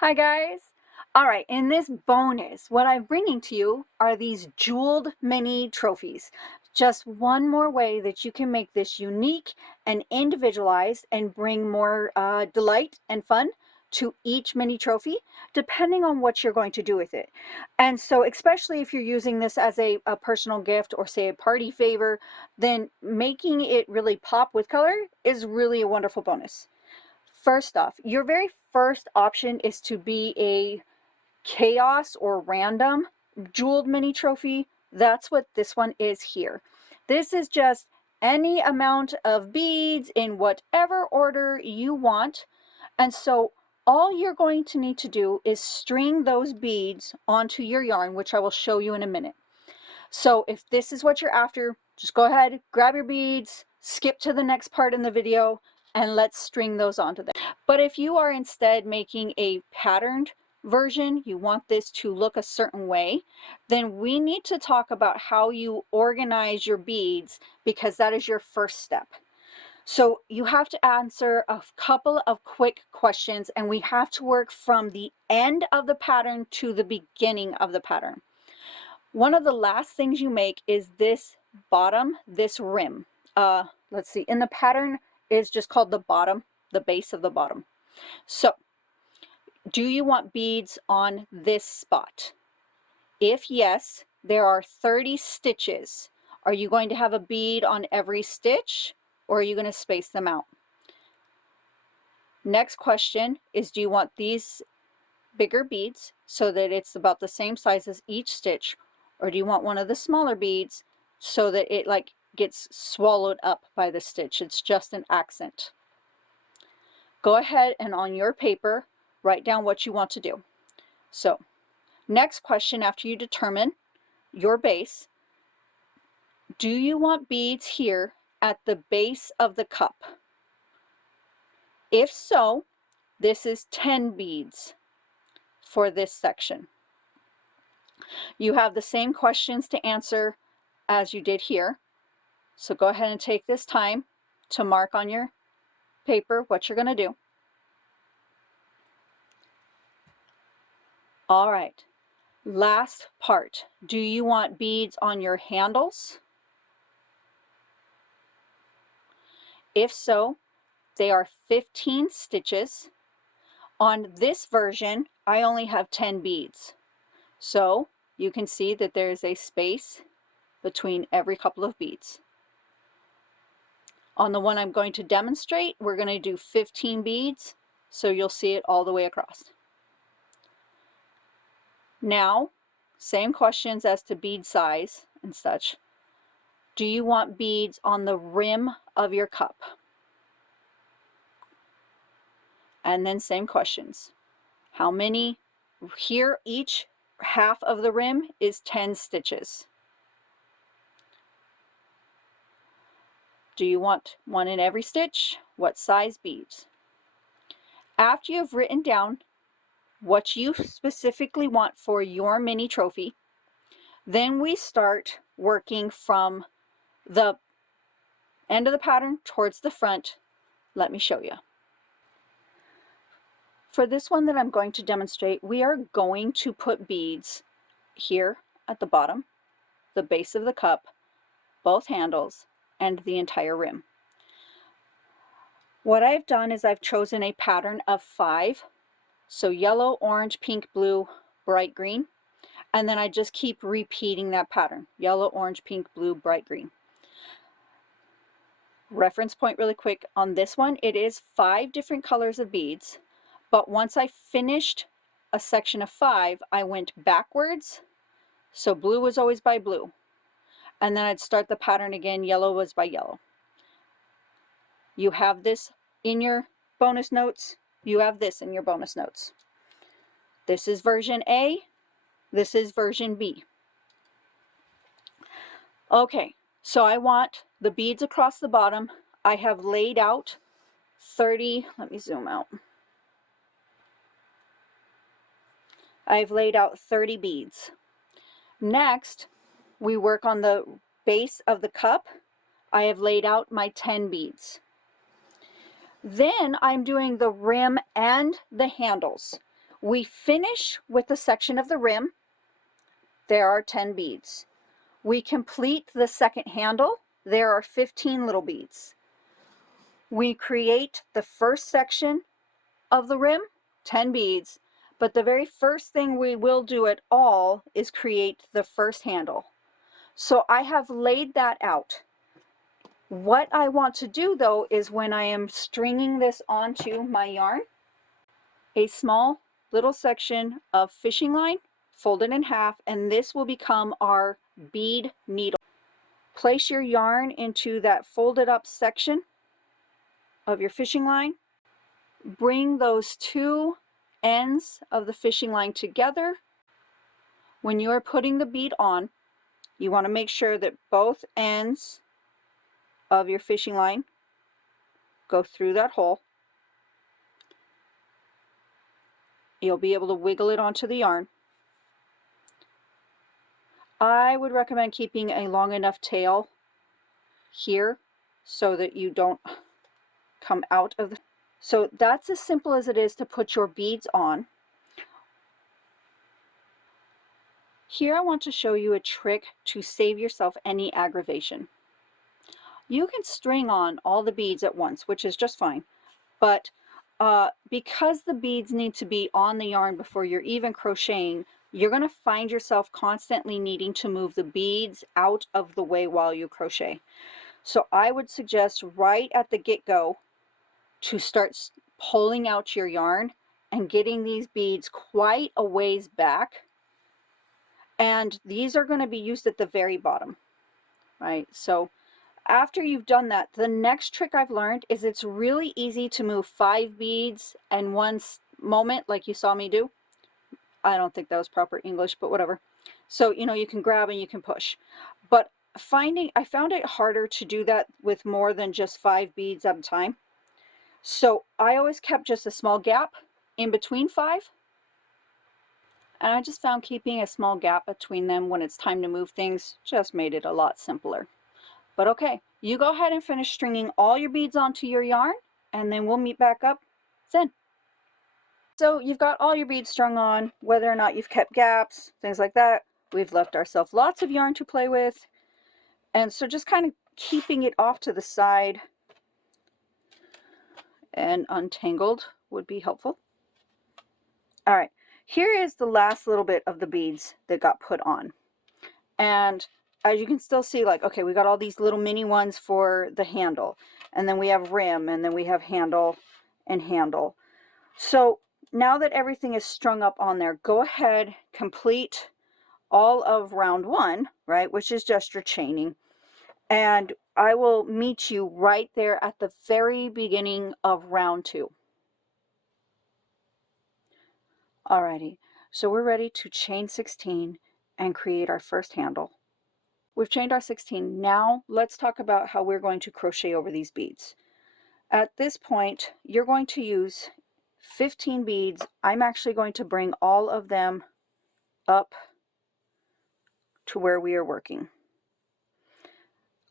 Hi guys. All right, in this bonus, what I'm bringing to you are these jeweled mini trophies. Just one more way that you can make this unique and individualized and bring more delight and fun to each mini trophy, depending on what you're going to do with it. And so, especially if you're using this as a personal gift or say a party favor, then making it really pop with color is really a wonderful bonus. First off, your very first option is to be a chaos or random jeweled mini trophy. That's what this one is here. This is just any amount of beads in whatever order you want. And so all you're going to need to do is string those beads onto your yarn, which I will show you in a minute. So if this is what you're after, just go ahead, grab your beads, skip to the next part in the video, and let's string those onto them. But if you are instead making a patterned version, you want this to look a certain way, then we need to talk about how you organize your beads, because that is your first step. So you have to answer a couple of quick questions, and we have to work from the end of the pattern to the beginning of the pattern. One of the last things you make is this bottom, this rim. Let's see, in the pattern is just called the bottom, the base of the bottom. So, do you want beads on this spot? If yes, there are 30 stitches. Are you going to have a bead on every stitch, or are you going to space them out? Next question is, do you want these bigger beads so that it's about the same size as each stitch, or do you want one of the smaller beads so that it like gets swallowed up by the stitch? It's just an accent. Go ahead and on your paper write down what you want to do. So next question, after you determine your base, do you want beads here at the base of the cup? If so, this is 10 beads for this section. You have the same questions to answer as you did here. So go ahead and take this time to mark on your paper what you're going to do. All right, last part. Do you want beads on your handles? If so, they are 15 stitches. On this version, I only have 10 beads. So you can see that there is a space between every couple of beads. On the one I'm going to demonstrate, we're going to do 15 beads, so you'll see it all the way across. Now, same questions as to bead size and such. Do you want beads on the rim of your cup? And then same questions. How many? Here, each half of the rim is 10 stitches. Do you want one in every stitch? What size beads? After you've written down what you specifically want for your mini trophy, then we start working from the end of the pattern towards the front. Let me show you. For this one that I'm going to demonstrate, we are going to put beads here at the bottom, the base of the cup, both handles, and the entire rim. What I've done is I've chosen a pattern of 5, so yellow, orange, pink, blue, bright green, and then I just keep repeating that pattern: yellow, orange, pink, blue, bright green. Reference point really quick on this one, it is 5 different colors of beads, but once I finished a section of 5, I went backwards, so blue was always by blue, and then I'd start the pattern again, yellow was by yellow. You have this in your bonus notes, you have this in your bonus notes. This is version A, this is version B. Okay, so I want the beads across the bottom. I have laid out 30, let me zoom out. I've laid out 30 beads. Next, we work on the base of the cup. I have laid out my 10 beads. Then I'm doing the rim and the handles. We finish with the section of the rim. There are 10 beads. We complete the second handle. There are 15 little beads. We create the first section of the rim, 10 beads, but the very first thing we will do at all is create the first handle. So I have laid that out. What I want to do though is when I am stringing this onto my yarn, a small little section of fishing line, fold it in half, and this will become our bead needle. Place your yarn into that folded up section of your fishing line. Bring those two ends of the fishing line together. When you are putting the bead on, you want to make sure that both ends of your fishing line go through that hole. You'll be able to wiggle it onto the yarn. I would recommend keeping a long enough tail here so that you don't come out of the... So that's as simple as it is to put your beads on. Here I want to show you a trick to save yourself any aggravation. You can string on all the beads at once, which is just fine, but because the beads need to be on the yarn before you're even crocheting, you're going to find yourself constantly needing to move the beads out of the way while you crochet. So I would suggest right at the get-go to start pulling out your yarn and getting these beads quite a ways back. And these are going to be used at the very bottom, right? So after you've done that, the next trick I've learned is it's really easy to move 5 beads in one moment, like you saw me do. I don't think that was proper English, but whatever. So, you know, you can grab and you can push. But I found it harder to do that with more than just 5 beads at a time. So I always kept just a small gap in between 5. And I just found keeping a small gap between them when it's time to move things just made it a lot simpler. But okay, you go ahead and finish stringing all your beads onto your yarn, and then we'll meet back up then. So you've got all your beads strung on, whether or not you've kept gaps, things like that. We've left ourselves lots of yarn to play with. And so just kind of keeping it off to the side and untangled would be helpful. All right, here is the last little bit of the beads that got put on. And as you can still see, like, okay, we got all these little mini ones for the handle, and then we have rim, and then we have handle and handle. So now that everything is strung up on there, go ahead, complete all of round 1, right, which is just your chaining. And I will meet you right there at the very beginning of round 2. Alrighty, so we're ready to chain 16 and create our first handle. We've chained our 16. Now let's talk about how we're going to crochet over these beads. At this point, you're going to use 15 beads. I'm actually going to bring all of them up to where we are working.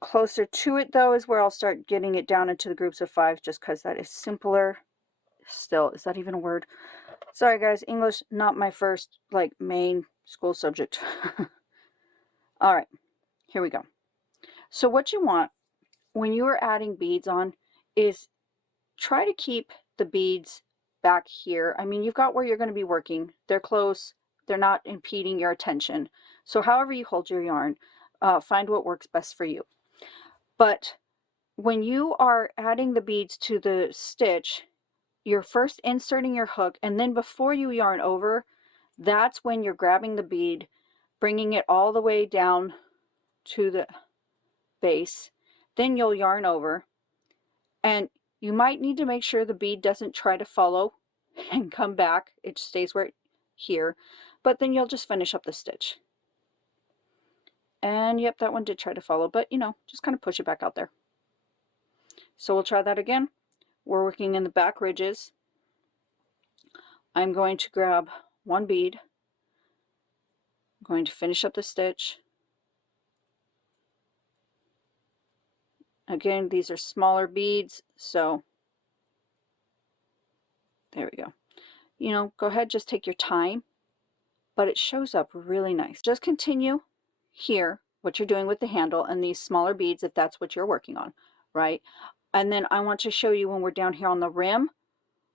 Closer to it though is where I'll start getting it down into the groups of 5, just because that is simpler. Still, is that even a word? Sorry guys, English not my first like main school subject. All right, here we go. So what you want when you are adding beads on is try to keep the beads back here. I mean, you've got where you're going to be working. They're close. They're not impeding your attention. So however you hold your yarn, find what works best for you. But when you are adding the beads to the stitch, you're first inserting your hook, and then before you yarn over, that's when you're grabbing the bead, bringing it all the way down to the base. Then you'll yarn over, and you might need to make sure the bead doesn't try to follow and come back. It stays where here, but then you'll just finish up the stitch. And yep, that one did try to follow, but you know, just kind of push it back out there. So we'll try that again. We're working in the back ridges. I'm going to grab one bead. I'm going to finish up the stitch. Again, these are smaller beads, so there we go. you know, go ahead, just take your time, but it shows up really nice. Just continue here what you're doing with the handle and these smaller beads if that's what you're working on, right? And then I want to show you when we're down here on the rim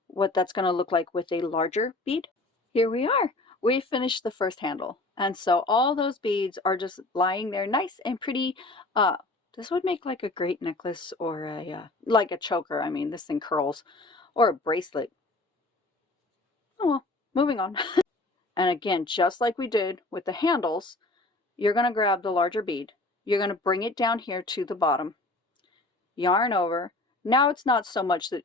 what that's going to look like with a larger bead. Here we are. We finished the first handle. And so all those beads are just lying there nice and pretty. This would make like a great necklace or a like a choker. I mean, this thing curls, or a bracelet. Oh well, moving on. And again, just like we did with the handles, you're going to grab the larger bead. You're going to bring it down here to the bottom, yarn over. Now it's not so much that,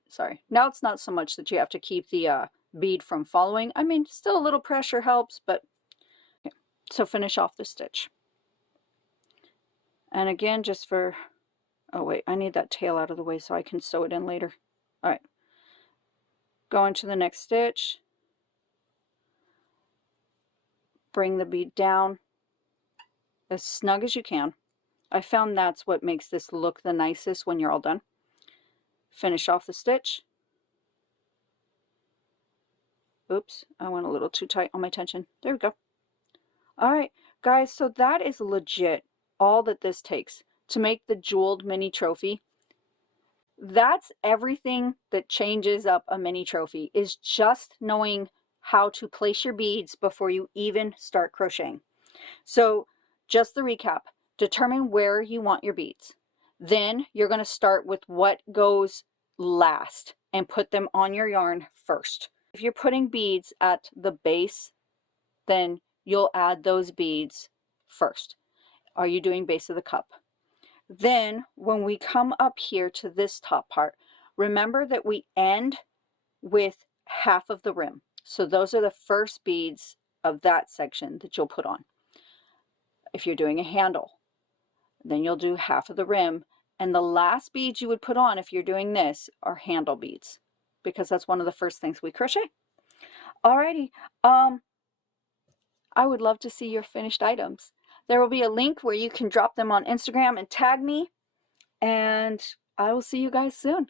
now it's not so much that you have to keep the bead from following. I mean, still a little pressure helps, but okay. So finish off the stitch. And again, just for, oh wait, I need that tail out of the way so I can sew it in later. All right, go into the next stitch, bring the bead down as snug as you can. I found that's what makes this look the nicest when you're all done. Finish off the stitch. Oops, I went a little too tight on my tension. There we go. All right, guys, so that is legit all that this takes to make the jeweled mini trophy. That's everything that changes up a mini trophy, is just knowing how to place your beads before you even start crocheting. So just the recap, determine where you want your beads. Then you're going to start with what goes last and put them on your yarn first. If you're putting beads at the base, then you'll add those beads first. Are you doing base of the cup? Then when we come up here to this top part, remember that we end with half of the rim. So those are the first beads of that section that you'll put on. If you're doing a handle, then you'll do half of the rim, and the last beads you would put on if you're doing this are handle beads, because that's one of the first things we crochet. Alrighty, I would love to see your finished items. There will be a link where you can drop them on Instagram and tag me, and I will see you guys soon.